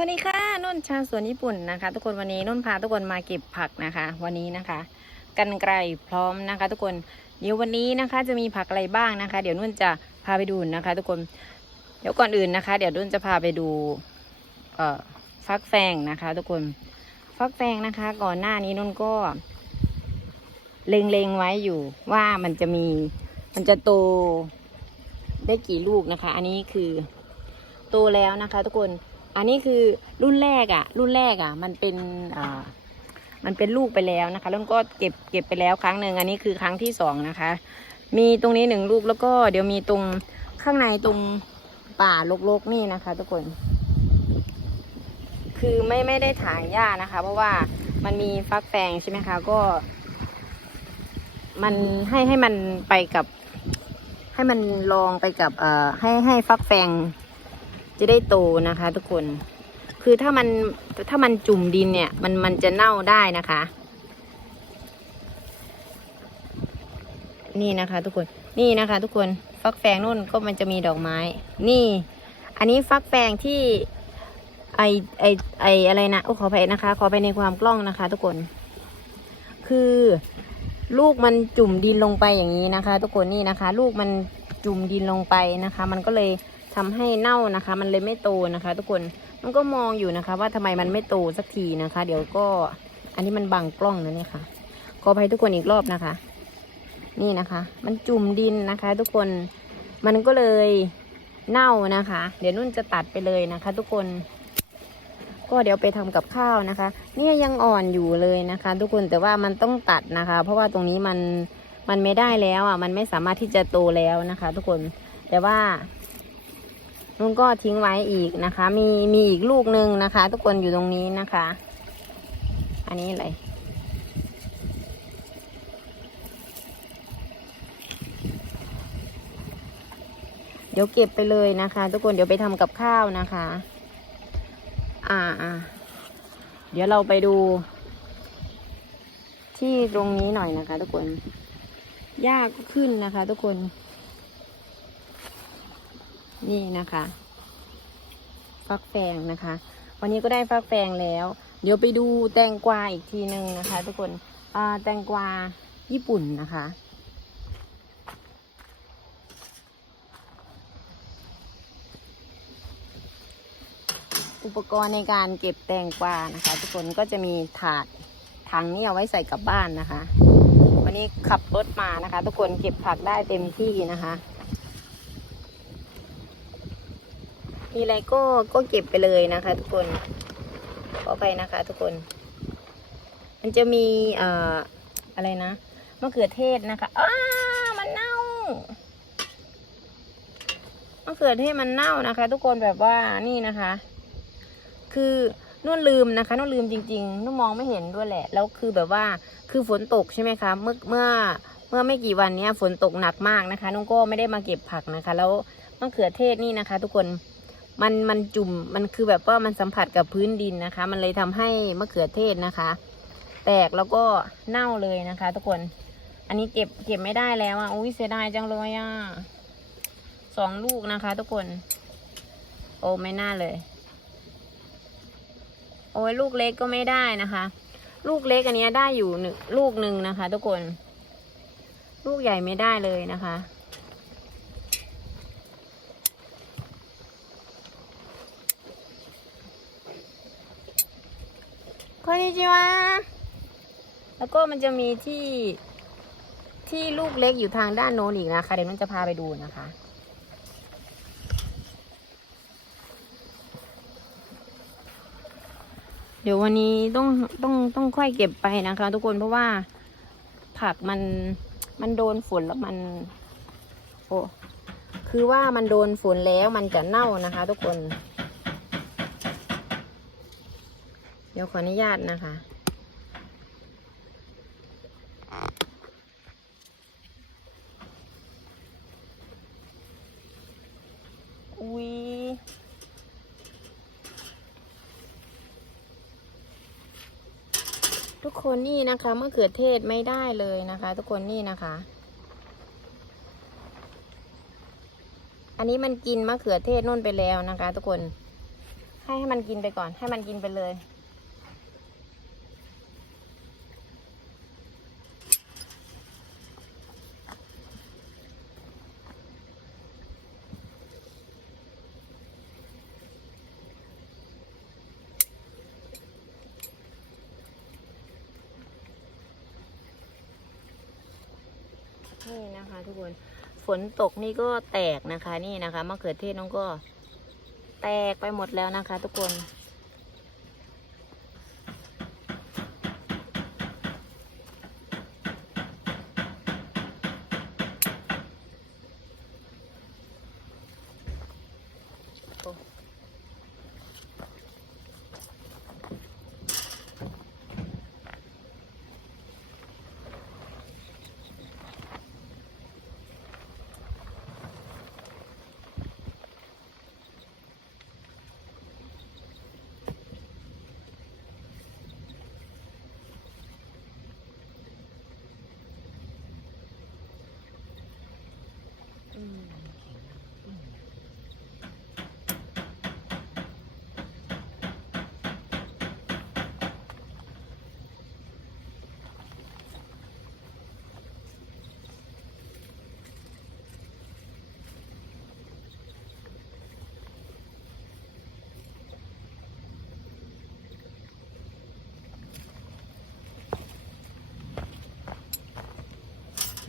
วัสดีค่ะนุ่นชาวสวนญี่ปุ่นนะคะ ทุกคนวันนี้นุ่นพาทุกคนมาเก็บผักนะคะ วันนี้นะคะ กันไกลพร้อมนะคะ ทุกคนเดี๋ยววันนี้นะคะ จะมีผักอะไรบ้างนะคะ เดี๋ยวนุ่นจะพาไปดูนะคะ ทุกคนเดี๋ยวก่อนอื่นนะคะ เดี๋ยวนุ่นจะพาไปดูเอ่อฟักแฟงนะคะ ทุกคนฟักแฟงนะคะ ก่อนหน้านี้นุ่นก็ เล็งๆไว้อยู่ว่ามันจะมีมันจะโตได้กี่ลูกนะคะ อันนี้คือโตแล้วนะคะ ทุกคน อันนี้คือรุ่นแรกอะ่ะ รุ่นแรกอะ่ะ มันเป็นอ่ามันเป็นลูกไปแล้วนะคะ แล้วก็เก็บเก็บไปแล้วครั้งหนึ่งอันนี้คือครั้งที่สองนะคะ มีตรงนี้หนึ่งลูกแล้วก็เดี๋ยวมีตรงข้างในตรงป่าลกๆนี่นะคะ ทุกคน คือไม่ไม่ได้ถางหญ้านะคะ เพราะว่ามันมีฟักแฟงใช่ไหมคะ ก็ มันให้ให้มันไปกับ ให้มันลองไปกับเอ่อให้ให้ฟักแฟง จะได้โตนะคะ ทุกคน คือถ้ามันถ้ามันจุ่มดินเนี่ย มันมันจะเน่าได้นะคะ นี่นะคะ ทุกคนนี่นะคะ ทุกคนฟักแฟงนู่นก็มันจะมีดอกไม้ นี่ อันนี้ฟักแฟงที่ไอไอไออะไรนะโอ้ขอไปนะคะ ขอไปในความกล้องนะคะ ทุกคน คือลูกมันจุ่มดินลงไปอย่างนี้นะคะ ทุกคนนี่นะคะ ลูกมันจุ่มดินลงไปนะคะ มันก็เลย ทำให้เน่านะคะ มันเลยไม่โตนะคะ ทุกคนมันก็มองอยู่นะคะ ว่าทำไมมันไม่โตสักทีนะคะ เดี๋ยวก็อันนี้มันบังกล้องนะเนี่ยค่ะขออภัยทุกคนอีกรอบนะคะ นี่นะคะ มันจุ่มดินนะคะ ทุกคนมันก็เลยเน่านะคะ เดี๋ยวนุ่นจะตัดไปเลยนะคะ ทุกคนก็เดี๋ยวไปทำกับข้าวนะคะ เนี่ยยังอ่อนอยู่เลยนะคะ ทุกคนแต่ว่ามันต้องตัดนะคะ เพราะว่าตรงนี้มันมันไม่ได้แล้วอะมันไม่สามารถที่จะโตแล้วนะคะ ทุกคนแต่ว่า นุ่นก็ทิ้งไว้อีกนะคะ มีมีอีกลูกหนึ่งนะคะ ทุกคนอยู่ตรงนี้นะคะ อันนี้อะไรเดี๋ยวเก็บไปเลยนะคะ ทุกคนเดี๋ยวไปทำกับข้าวนะคะ อ่าอ่าเดี๋ยวเราไปดู ที่ตรงนี้หน่อยนะคะ ทุกคนหญ้าก็ขึ้นนะคะ ทุกคน นี่นะคะฟักแฟงนะคะ วันนี้ก็ได้ฟักแฟงแล้ว เดี๋ยวไปดูแตงกวาอีกทีหนึ่งนะคะ ทุกคนแตงกวาญี่ปุ่นนะคะอุปกรณ์ในการเก็บแตงกวานะคะ ทุกคนก็จะมีถาดถังนี่เอาไว้ใส่กลับบ้านนะคะ วันนี้ขับรถมานะคะ ทุกคนเก็บผักได้เต็มที่นะคะ มีอะไรก็ก็เก็บไปเลยนะคะ ทุกคนขอไปนะคะ ทุกคน มันจะมีเอ่ออะไรนะมะเขือเทศนะคะอ้ามันเน่ามะเขือเทศมันเน่านะคะ ทุกคนแบบว่านี่นะคะ คือนุ่นลืมนะคะนุ่นลืมจริงๆนุ่นมองไม่เห็นด้วยแหละ แล้วคือแบบว่าคือฝนตกใช่ไหมคะเมื่อเมื่อเมื่อไม่กี่วันเนี้ยฝนตกหนักมากนะคะนุ่นก็ไม่ได้มาเก็บผักนะคะ แล้วมะเขือเทศนี่นะคะ ทุกคน มันมันจุ่มมันคือแบบว่ามันสัมผัสกับพื้นดินนะคะ มันเลยทำให้มะเขือเทศนะคะ แตกแล้วก็เน่าเลยนะคะ ทุกคน อันนี้เก็บเก็บไม่ได้แล้วอะอุ้ยเสียดายจังเลยอะสองลูกนะคะ ทุกคน โอ้ไม่น่าเลย โอ้ยลูกเล็กก็ไม่ได้นะคะ ลูกเล็กอันนี้ได้อยู่หนึ่งลูกหนึ่งนะคะ ทุกคน ลูกใหญ่ไม่ได้เลยนะคะ こんにちはแล้วก็มันจะมีที่ที่ลูกเล็กอยู่ทางด้านโน้นอีกนะคะ เดี๋ยวมันจะพาไปดูนะคะ เดี๋ยววันนี้ต้องต้องต้องค่อยเก็บไปนะคะ ทุกคนเพราะว่าผักมันมันโดนฝนแล้วมัน โอ้คือว่ามันโดนฝนแล้วมันจะเน่านะคะ ทุกคน ดี๋ยวขออนุญาตนะคะ อุ้ยทุกคนนี่นะคะมะเขือเทศไม่ได้เลยนะคะ ทุกคนนี่นะคะ อันนี้มันกินมะเขือเทศนุ่นไปแล้วนะคะ ทุกคน ให้ให้มันกินไปก่อน ให้มันกินไปเลย นะคะทุกคนฝนตกนี่ก็แตกนะคะนี่นะคะมะเขือเทศน้องก็แตกไปหมดแล้วนะคะ ทุกคน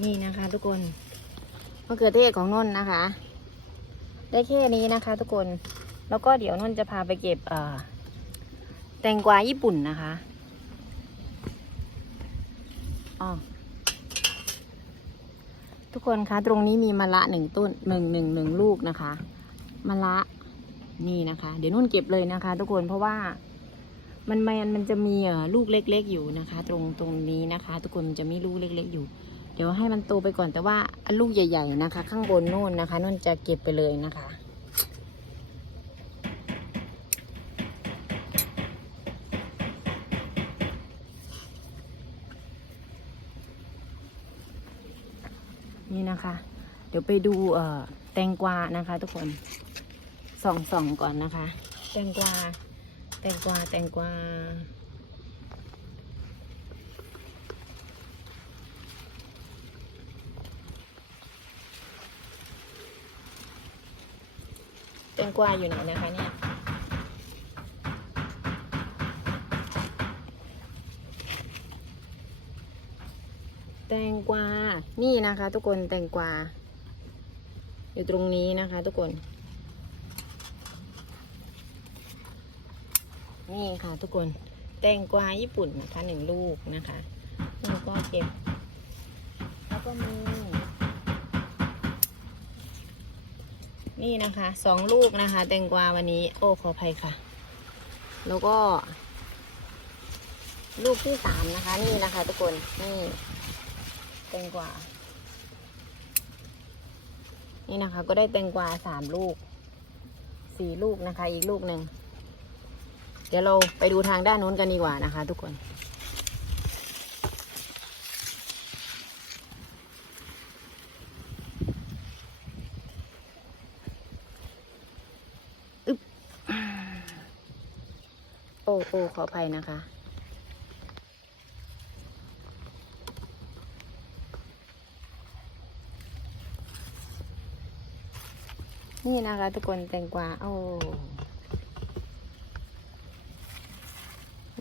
นี่นะคะ ทุกคนมะเขือเทศของนุ่นนะคะ ได้แค่นี้นะคะ ทุกคนแล้วก็เดี๋ยวนุ่นจะพาไปเก็บเอ่อแตงกวาญี่ปุ่นนะคะอ๋อทุกคนคะตรงนี้มีมะละหนึ่งต้นหนึ่งหนึ่งหนึ่งลูกนะคะมะละนี่นะคะ เดี๋ยวนุ่นเก็บเลยนะคะ ทุกคนเพราะว่ามันมันมันจะมีลูกเล็ก ๆ อยู่นะคะ ตรงตรงนี้นะคะ ทุกคนจะมีลูกเล็ก ๆ อยู่ เดี๋ยวให้มันโตไปก่อนแต่ว่าลูกใหญ่ ๆ นะคะ ข้างบนนู่นนะคะนุ่นจะเก็บไปเลยนะคะ นี่นะคะ เดี๋ยวไปดูเอ่อแตงกวานะคะ ทุกคนส่องสองก่อนนะคะ แตงกวา แตงกวาแตงกวา ตงกวาอยู่ไหนนะคะเนี่ยแตงกวา นี่นะคะ ทุกคนแตงกวา อยู่ตรงนี้นะคะ ทุกคน นี่ค่ะ ทุกคน แตงกวาญี่ปุ่นนะคะหนึ่งลูกนะคะแล้วก็เก็บ แล้วก็มี นี่นะคะสองลูกนะคะ แตงกวาวันนี้ โอ้ขออภัยค่ะ แล้วก็ ลูกที่สามนะคะ นี่นะคะทุกคนนี่แตงกวานี่นะคะ ก็ได้แตงกวาสามลูกสี่ลูกนะคะ อีกลูกหนึ่งเดี๋ยวเราไปดูทางด้านโน้นกันดีกว่านะคะ ทุกคน โอ้โอ้ขออภัยนะคะ นี่นะคะทุกคนแตงกวาโอ้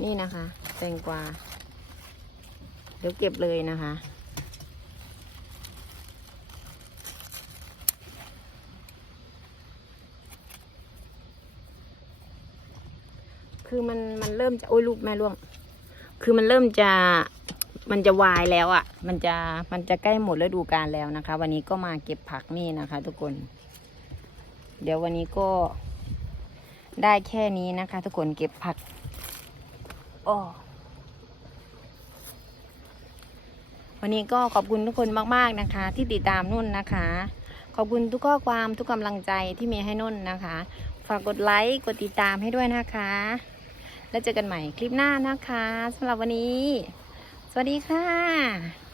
นี่นะคะ แตงกวาเดี๋ยวเก็บเลยนะคะคือมัน มันเริ่มจะโอ้ยลูกแม่ล่วง คือมันเริ่มจะมันจะวายแล้วอะ่ะ มันจะมันจะใกล้หมดฤดูกาลแล้วนะคะ วันนี้ก็มาเก็บผักนี่นะคะ ทุกคน เดี๋ยววันนี้ก็ได้แค่นี้นะคะ ทุกคนเก็บผักโอ้วันนี้ก็ขอบคุณทุกคนมากๆนะคะ ที่ติดตามนุ่นนะคะ ขอบคุณทุกข้อความทุกกำลังใจที่มีให้นุ่นนะคะ ฝากกดไลค์กดติดตามให้ด้วยนะคะ แล้วเจอกันใหม่คลิปหน้านะคะสำหรับวันนี้ สวัสดีค่ะ